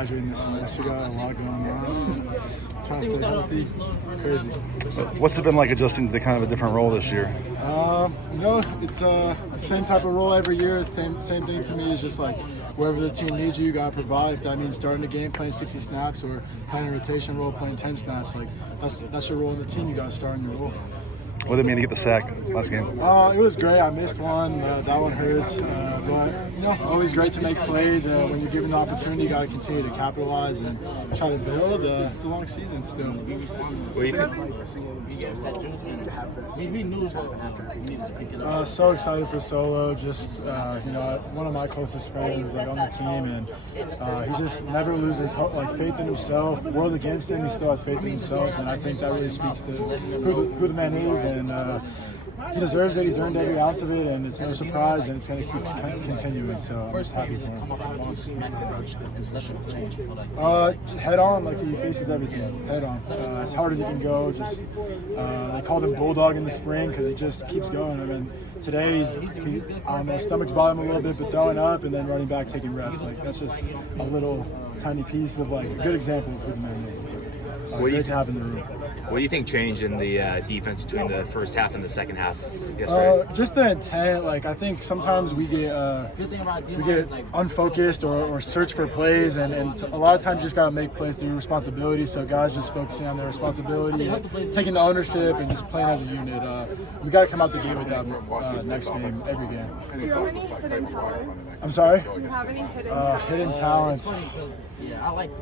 Graduating this semester, got a lot going on. Trying to stay healthy. Crazy. What's it been like adjusting to the kind of a different role this year? It's the same type of role every year. The same thing to me is just like wherever the team needs you, you gotta provide. If that means starting the game, playing 60 snaps, or playing a rotation role, playing 10 snaps. Like that's your role in the team. You gotta start in your role. What did it mean to get the sack last game? It was great. I missed one. That one hurts. But always great to make plays. When you're given the opportunity, you got to continue to capitalize and try to build. It's a long season still. What do you think? So excited for Solo. Just one of my closest friends on the team, and he just never loses faith in himself. World against him, he still has faith in himself, and I think that really speaks to who the man is. And he deserves it. He's earned every ounce of it, and it's no surprise, and it's going to keep continuing. So I'm just happy for him. How do you see him approach the position of change? Head on, like he faces everything. Head on, as hard as he can go. Just they called him Bulldog in the spring because he just keeps going. And then today he's I don't know, stomach's bothering him a little bit, but throwing up and then running back, taking reps. Like that's just a little tiny piece of a good example of who the man is. Great to have in the room. What do you think changed in the defense between the first half and the second half yesterday? Just the intent. I think sometimes we get unfocused or search for plays, and a lot of times you just got to make plays through responsibility. So guys just focusing on their responsibility, and taking the ownership, and just playing as a unit. We got to come out the game with that next game, every game. Do you have any hidden talents? I'm sorry? Do you have any hidden talents?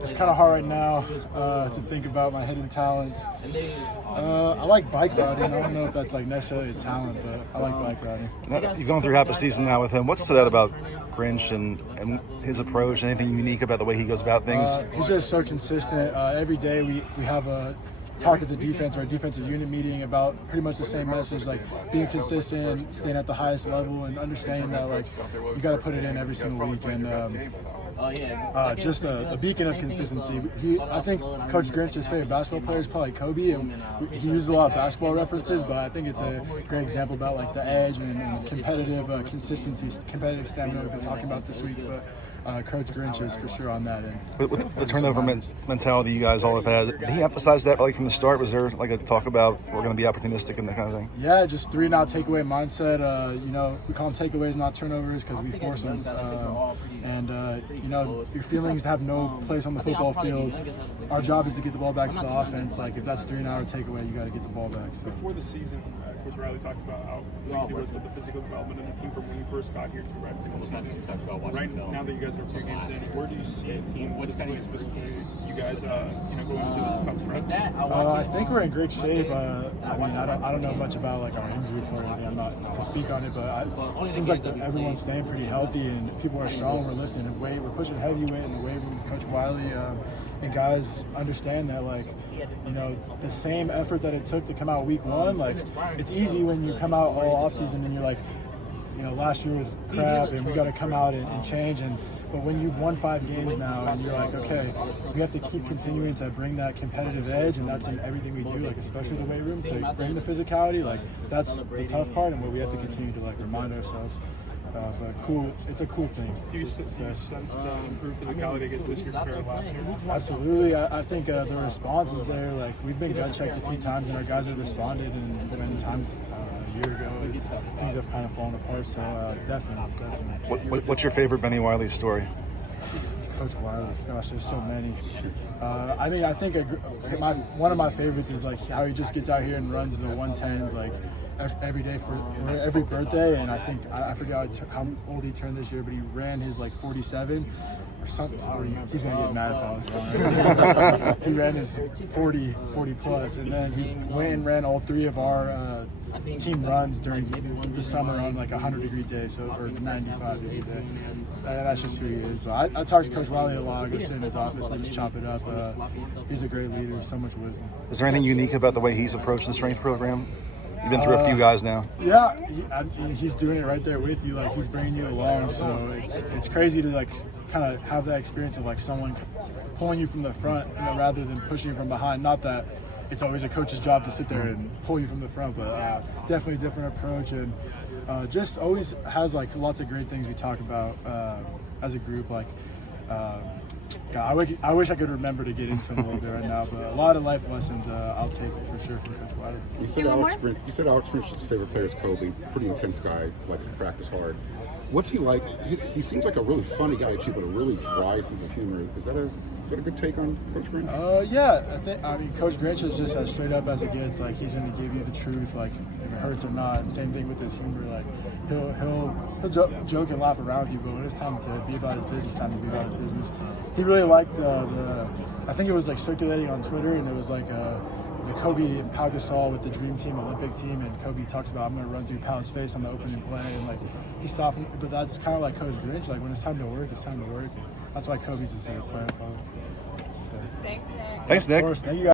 It's kind of hard right now to think about my hidden talents. I like bike riding. I don't know if that's necessarily a talent, but I like bike riding. Now, you've gone through half a season now with him. What's to that about Grinch and his approach? Anything unique about the way he goes about things? He's just so consistent. Every day we have a talk as a defense or a defensive unit meeting about pretty much the same message, being consistent, staying at the highest level, and understanding that you got to put it in every single week. And just a beacon of consistency. I think Coach Grinch's favorite basketball player is probably Kobe, and he uses a lot of basketball references, but I think it's a great example about the edge and competitive consistency, competitive stamina we've been talking about this week. But Coach Grinch is for sure on that end. With the turnover mentality you guys all have had, did he emphasize that from the start? Was there a talk about we're going to be opportunistic and that kind of thing? Yeah, just 3-and-out takeaway mindset. We call them takeaways, not turnovers, because we force them. Your feelings have no place on the football field. Our job is to get the ball back to the offense. If that's 3-and-out or takeaway, you got to get the ball back. So. Before the season, Coach Riley talked about how pleased he was with the physical development of the team from when you first got here to right Right now that you guys are a few games in, where do you see a team physically, specifically you guys going into this tough stretch? I think we're in great shape. I don't know much about our injury report. I'm not to speak on it, but it seems like everyone's staying pretty healthy and people are strong. We're lifting the weight. We're pushing heavyweight in the weight room with Coach Wiley. And guys understand that, the same effort that it took to come out week one, it's easy when you come out all offseason and you're last year was crap and we got to come out and change. But when you've won 5 games now and you're okay, we have to keep continuing to bring that competitive edge, and that's in everything we do, especially the weight room, to bring the physicality. That's the tough part and what we have to continue to remind ourselves. But cool, it's a cool thing. Do you sense the improved physicality against this year compared to last year? Absolutely. I think the response is there. We've been gut checked a few times and our guys have responded, and when times a year ago things have kind of fallen apart. So definitely. What's your favorite Benny Wiley story? Coach Wiley, gosh, there's so many. I think one of my favorites is how he just gets out here and runs the 110s every day for every birthday. And I think I forgot how old he turned this year, but he ran his 47 or something. He's gonna get mad if I was wrong. He ran his 40 plus, and then he went and ran all 3 of our team runs during the summer on 100-degree day, or 95-degree day. That's just who he is. But I talk to Coach Wiley a lot. I go sit in his office, we just chop it up. He's a great leader, so much wisdom. Is there anything unique about the way he's approached the strength program? You've been through a few guys now. Yeah, he's doing it right there with you. He's bringing you along. So it's crazy to kind of have that experience of someone pulling you from the front, rather than pushing you from behind. Not that it's always a coach's job to sit there and pull you from the front, but definitely a different approach, and just always has lots of great things we talk about as a group, God, I wish I could remember to get into them a little bit right now, but a lot of life lessons I'll take for sure from Coach Wiley. You said Alex Grinch's favorite player is Kobe. Pretty intense guy, likes to practice hard. What's he like? He seems like a really funny guy too, but a really dry sense of humor. Is that a good take on Coach Grinch? Yeah, I mean, Coach Grinch is just as straight up as it gets. Like, he's going to give you the truth, like, if it hurts or not. And same thing with his humor. Like, he'll joke and laugh around with you, but when it's time to be about his business, time to be about his business. He really liked I think it was like circulating on Twitter, and it was like the Kobe and Pau Gasol with the Dream Team Olympic team, and Kobe talks about, I'm going to run through Pau's face on the opening play, and like he's softened, but that's kind of like Coach Grinch. Like, when it's time to work, it's time to work. And that's why Kobe's his favorite player. So. Thanks, Nick. Of course, thank you guys.